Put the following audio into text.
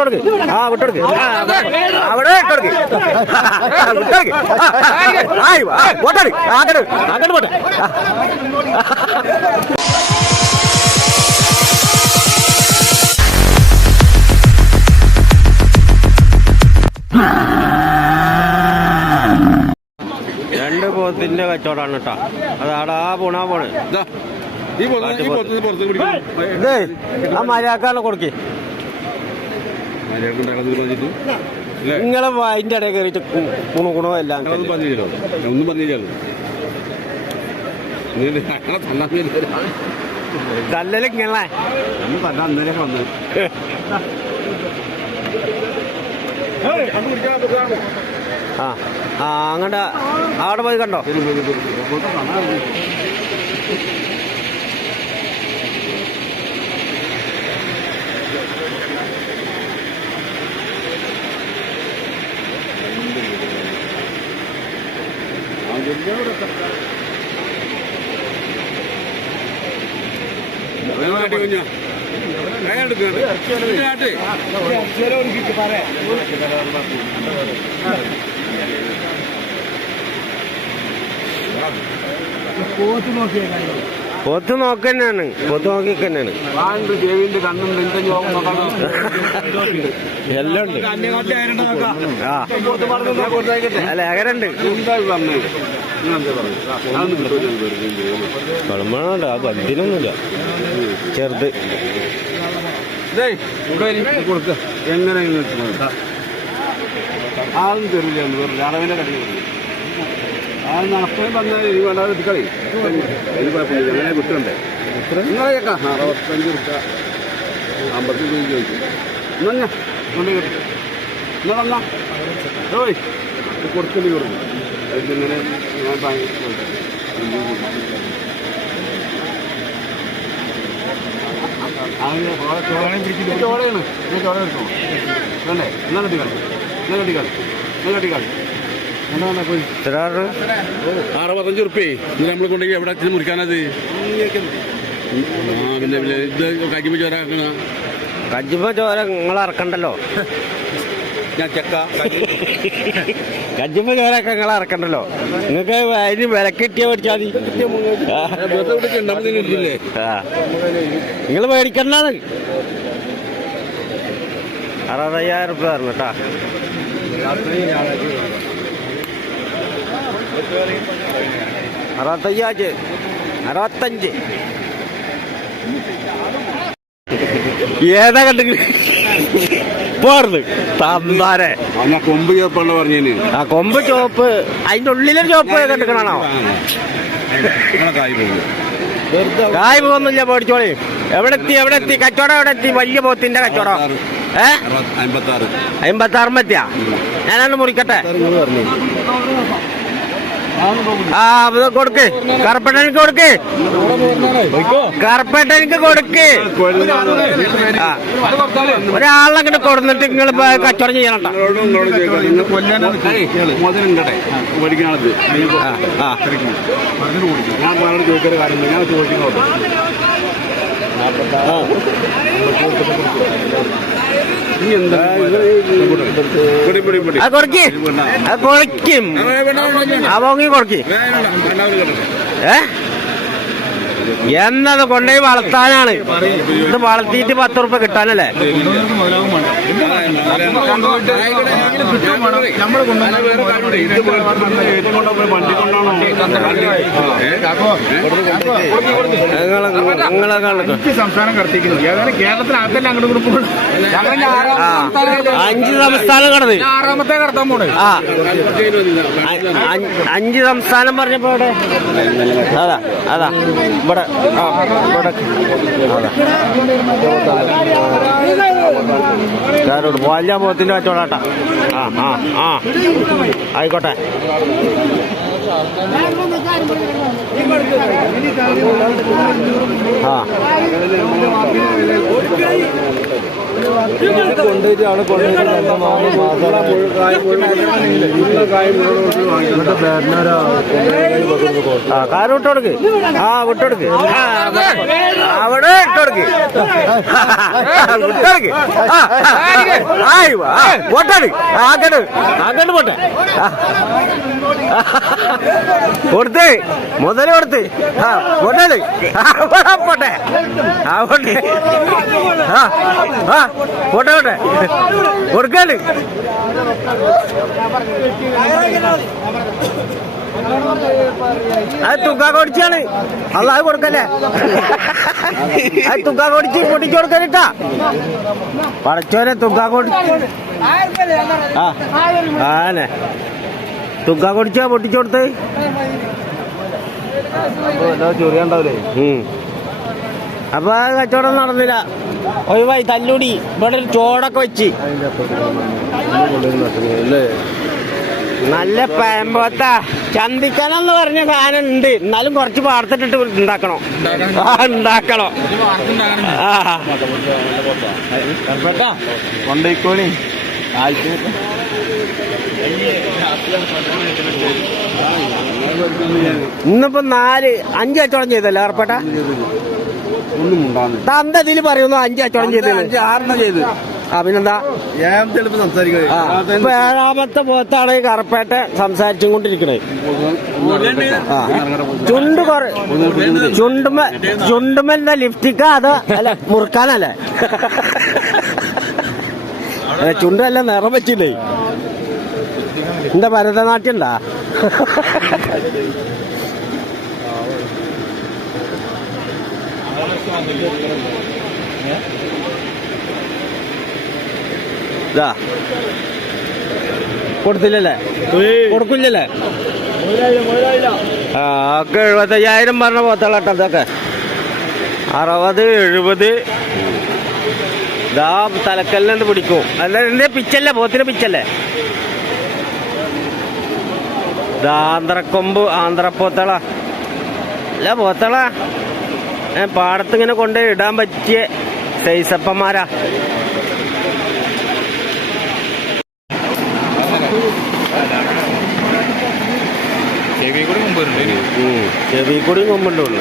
വിട്ടോടുക്ക്. ആ വിട്ടോടുക്ക്. ആ, അവിടെ. വിട്ടോടുക്ക്. വിട്ടോടുക്ക്. ആയി പോട്ടെ അങ്ങോട്ട് അങ്ങോട്ട് പോട്ടെ. രണ്ട് പോത്തിന്റെ കച്ചവടമാണ് കേട്ടോ. അതാടാ പോണാ പോണേ. ആ മര്യാദക്കാണ് കൊടുക്കേ. നിങ്ങളെ അതിന്റെ ഇടയിൽ കയറിയിട്ട് കുണു കുണോ എല്ലാം ഒന്നും പറഞ്ഞില്ലല്ലോ. ഇങ്ങളെ അന്നേരം വന്നത് ആ അങ്ങോട്ട് അവിടെ പോയി കണ്ടോ? പൊത്ത് നോക്കന്നെയാണ്. പൊത്ത് നോക്കി തന്നെയാണ് എല്ലാം ഉണ്ട്. ആ. അല്ല എങ്ങനെയുണ്ട് കുഴമ്പണുണ്ട് ആ ചെറുത്. കൊടുക്ക. എങ്ങനെ ആളും തരില്ല രാളവിനെ കടി ആ നഷ്ടം പറഞ്ഞാൽ ഇനി വേണ്ടാതെ എടുക്കളി അതിന് കുഴപ്പമില്ല. അങ്ങനെ വിട്ടുണ്ടേ നിങ്ങളെ കേൾക്കാം അറുപത്തഞ്ച് കൊടുക്ക അമ്പത്തഞ്ച് രൂപ ചോദിച്ചു. എന്നാ കൊണ്ട് കിട്ടും എന്നാ ഇത് കൊടുക്കും ഇതിങ്ങനെ ഞാൻ ചോടയാണ് ചോട എടുക്കണോ വേണ്ടേ? എന്നാ കട്ടിക്കാളി എന്നാ കട്ടിക്കാളി എന്നാ പോയി. എത്ര അറുപത്തഞ്ച് ഉറുപ്പേ. ഇത് നമ്മൾ കൊണ്ടുപോയി എവിടെ അച്ഛനും മുറിക്കാനത്? ആ പിന്നെ ഇത് കജിമ ചോര കജ്ജിപ്പ ചോര നിങ്ങൾ ഇറക്കണ്ടല്ലോ കജ്ജിപ്പ ചോരൊക്കെ നിങ്ങൾ ഇറക്കണ്ടല്ലോ നിങ്ങൾക്ക് അതിന് വില കിട്ടിയ മേടിച്ചാൽ മതി. നിങ്ങൾ മേടിക്കണ്ടാണ് അറുപത്തയ്യായിരം റുപ്യ തരണം കേട്ടാ. അറുപത്തയ്യാച്ച് അറുപത്തഞ്ച്. ഏതാ കണ്ടെങ്കിൽ പോർന്ന് തമ്പാരെ. കൊമ്പ് ആ ചോപ്പ് അതിന്റെ ഉള്ളിലും ചോപ്പ് കണ്ടിക്കണോ കായ് പോകും. കായ് പോകുന്നില്ല പേടിച്ചോളി. എവിടെ എത്തി എവിടെ എത്തി? കച്ചവടം എവിടെ എത്തി? വലിയ പോത്തിന്റെ കച്ചവടം. ഏ? അമ്പത്താറ്. അമ്പത്താറുമ്പത്തിയാ ഞാനാണ് മുറിക്കട്ടെ. ആ കൊടുക്ക്. കറുപ്പട്ടനിക്ക് കൊടുക്ക്. കറുപ്പട്ടനിക്ക് കൊടുക്ക്. ആ. ഒരാളങ്ങോട്ട് കൊടുന്നിട്ട് നിങ്ങൾ കച്ചവടം ചെയ്യണം ഞാൻ പറഞ്ഞോട് ചോദിക്കുന്ന അവങ്ങി ഞാൻ ചോദിക്കുന്നോട്ട് എന്നത് കൊണ്ടുപോയി വളർത്താനാണ്. ഇത് വളർത്തിയിട്ട് പത്ത് റുപ്യ കിട്ടാനല്ലേ സംസ്ഥാനം അങ്ങോട്ട് പോകുന്നത് അഞ്ച് സംസ്ഥാനം കടന്ന്. ആറാമത്തെ കടത്താൻ പോണേ. ആ അഞ്ച് സംസ്ഥാനം പറഞ്ഞപ്പോ അവിടെ? അതാ അതാ. ഇവിടെ ആ ഇവിടെ. കാരോട് വലിയ മുഖത്തിന്റെ കച്ചവടാട്ടാ ആ ആ ആ. ആയിക്കോട്ടെ. ആ. കൊണ്ടുപോയിട്ട് അവിടെ കൊണ്ടുപോയിട്ട് രണ്ട് മാസം മാസം ആ കാറ് വിട്ടോടുക്ക്. ആ വിട്ടോടുക്ക്. ആ, അവിടെ ഇട്ടോടുക്ക്. വിട്ടോടുക്ക്. ആയി പോട്ടാട്. അങ്ങോട്ട് അങ്ങോട്ട് പോട്ടെ. കൊടുത്ത്. മുതൽ കൊടുത്ത്. ആ പോട്ടാട്. പോട്ടെ. ആ പോട്ടെ. ആ ആ പോട്ടെ പോട്ടെ. കൊടുക്കാണ്ട്. അത് തുക കൊടിച്ചാണ് അല്ലാതെ കൊടുക്കല്ലേ? അത് തുക കൊടിച്ച് പൊട്ടിച്ചു കൊടുക്കലിട്ടാ പടച്ചോനെ തുക കൊടി ആ ആനെ. തുക കൊടിച്ചാ പൊട്ടിച്ചു കൊടുത്ത് ചൊറിയാണ്ടാവില്ലേ. അപ്പൊ കച്ചവടം നടന്നില്ല. ഒഴിവായി തല്ലുടി. ഇവിടെ ഒരു ചോടൊക്കെ വെച്ച്. നല്ല പയമ്പോത്ത ചന്തിക്കണമെന്ന് പറഞ്ഞ സാധനം ഉണ്ട്. എന്നാലും കുറച്ച് പാർത്തിട്ടിട്ട് ഉണ്ടാക്കണോ? ആ ഉണ്ടാക്കണോ? ആ. ഇന്നിപ്പോ നാല് അഞ്ച് കച്ചവടം ചെയ്തല്ലേ ഏർപ്പെട്ട ഒന്നും ഇതിൽ പറയുന്നു? അഞ്ച് കച്ചവടം ചെയ്തത്. അഞ്ച് ആറെണ്ണം ചെയ്ത്. ആ പിന്നെന്താ? ആ സംസാരിക്കുന്നത് ഏഴാമത്തെ പോത്താണ് ഈ കറുപ്പേട്ട സംസാരിച്ചും കൊണ്ടിരിക്കണേ ആ ചുണ്ട് കുറ ചുണ്ടുമ ചുണ്ടുമെന്ന ലിഫ്റ്റിക്ക അത്? അല്ല മുറുക്കാനല്ലേ. ചുണ്ടല്ല നിറം വെച്ചില്ലേ? എന്താ ഭരതനാട്യം ഉണ്ടാ? കൊടുത്തില്ലല്ലേ? കൊടുക്കില്ലല്ലേ? ആ ഒക്കെ എഴുപത്തയ്യായിരം പറഞ്ഞ പോത്തളട്ടോ ഇതൊക്കെ. അറുപത് എഴുപത്. ഇതാ തലക്കല്ലുണ്ട് പിടിക്കും. അല്ല എന്റെ പിച്ചല്ലേ? പോത്തിന് പിച്ചല്ലേ? ഇതാ ആന്ധ്രക്കൊമ്പ് ആന്ധ്രപ്പോത്തള അല്ല പോത്തള പാടത്ത് ഇങ്ങനെ കൊണ്ട് ഇടാൻ പറ്റിയ സൈസപ്പന്മാരാ. ചെവി കൂടി വരുന്നുണ്ട്. ചെവി കൂടി കൊമ്പുണ്ടുള്ളൂ